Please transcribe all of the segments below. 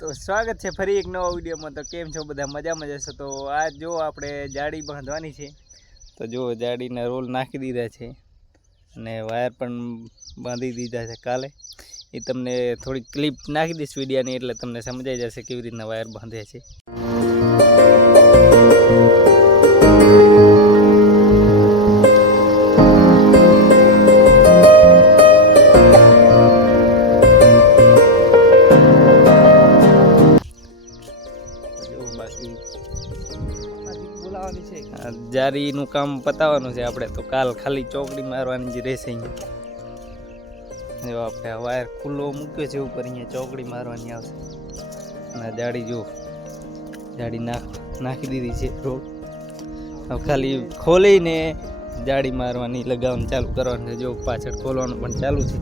તો સ્વાગત છે ફરી એક નવા વિડીયોમાં। તો કેમ છો બધા? મજામાં જશો? તો આજ જો આપણે જાળી બાંધવાની છે। તો જો જાળીના રોલ નાખી દીધા છે અને વાયર પણ બાંધી દીધા છે કાલે। એ તમને થોડી ક્લિપ નાખી દઈશ વિડીયોની, એટલે તમને સમજાઈ જશે કેવી રીતના વાયર બાંધે છે। જારીનું કામ પતાવવાનું છે આપણે, તો કાલ ખાલી ચોકડી મારવાની જ રહેશે। અહીંયા જો આપણે વાયર ખુલ્લો મૂક્યો છે ઉપર, અહીંયા ચોકડી મારવાની આવશે। અને જાળી જો જાળી નાખી દીધી છે રોડ। હવે ખાલી ખોલીને જાળી મારવાની, લગાવવાનું ચાલુ કરવાનું છે। જો પાછળ ખોલવાનું પણ ચાલુ છે,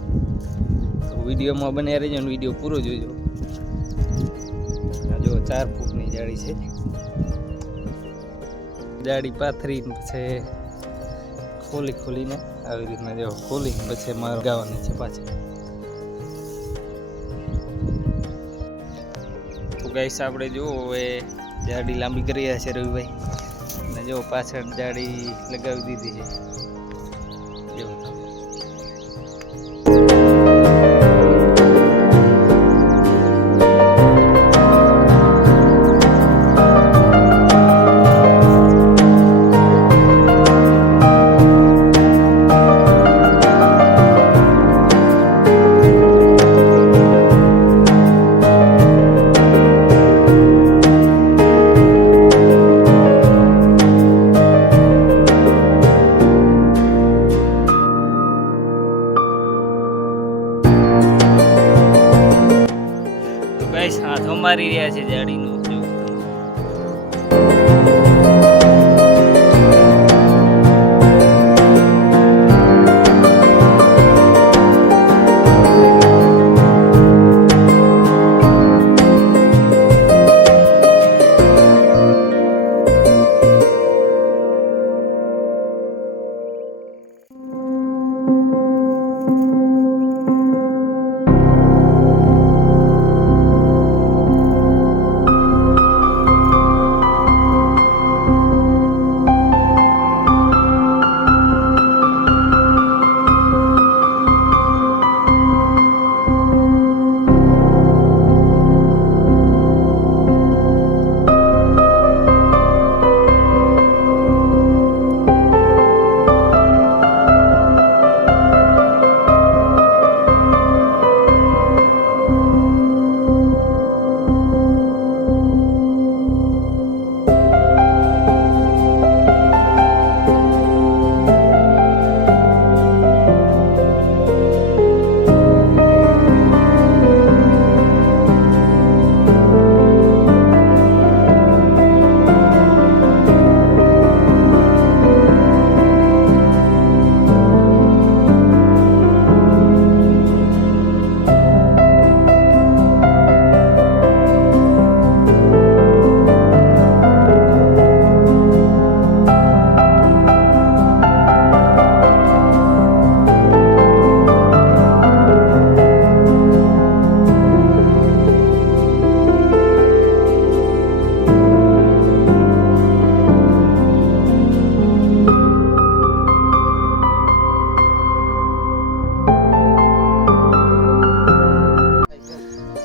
તો વિડીયોમાં બને રહેજો ને વિડીયો પૂરો જોજો। જો 4 ફૂટની જાળી છે। જાળી પાથરી પછી ખોલીને આવી રીતના જો ખોલી પછી માર ગાવાની છે પાછળ। તો ગાઈસ આપણે જો હવે જાળી લાંબી કરી રહ્યા છે રવિભાઈ, અને જો પાછળ જાળી લગાવી દીધી છે। જો હાથો મારી રહ્યા છે જાળીનું।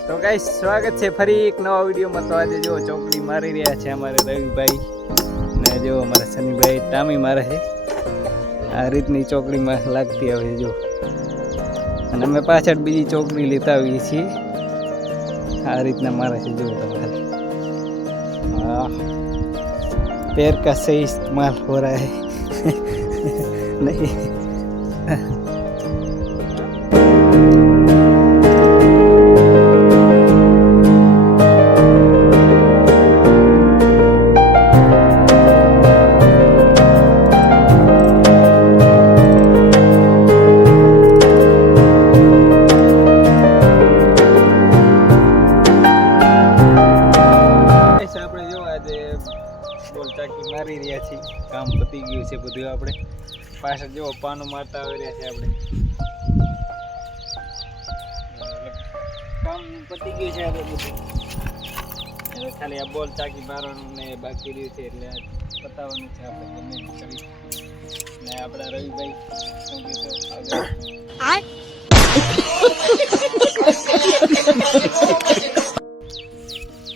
તો ગાઈસ સ્વાગત છે ફરી એક નવા વિડીયોમાં। તો આજે જો ચોકડી મારી રહ્યા છે અમારે રવિભાઈ, ને જો અમારા શનિભાઈ ટામી મારે છે। આ રીતની ચોકડીમાં લાગતી આવે જો, અને અમે પાછળ બીજી ચોકડી લેતા આવીએ છીએ। આ રીતના મારે છે જો તમારે। હા, पैर का सही इस्तेमाल हो रहा है नहीं। બોલચાકી મારી રહ્યા છીએ, કામ પતી ગયું છે બધું। આપણે પાછળ જો પાનું મારતા આવી રહ્યા છે આપણે, કામ પતી ગયું છે આપણે બધું। હવે ખાલી આ બોલ ચાકી મારવાનું ને બાકી રહ્યું છે એટલે આ પતાવવાનું છે આપણે ગમે એમ કરી. ને આપણા રવિભાઈ શું કહેશો આગળ?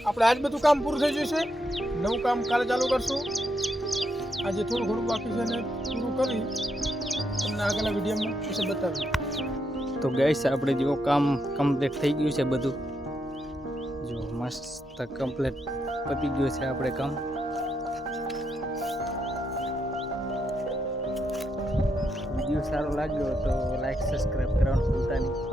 આપણે આજ બધું કામ પૂરું થઈ જશે. નવું કામ કાલે ચાલુ કરશું. આજે થોડું ઘણું બાકી છે ને પૂરું કરી તમને આગળના વિડીયોમાં વિશે બતાવ્યું. તો ગાઈસ આપણે જો કામ કમ્પ્લીટ થઈ ગયું છે બધું. જો મસ્ત કમ્પ્લીટ પતી ગયું છે આપણે કામ. વિડીયો સારો લાગ્યો તો લાઈક સબસ્ક્રાઈબ કરવાનું ભૂલતા નહીં.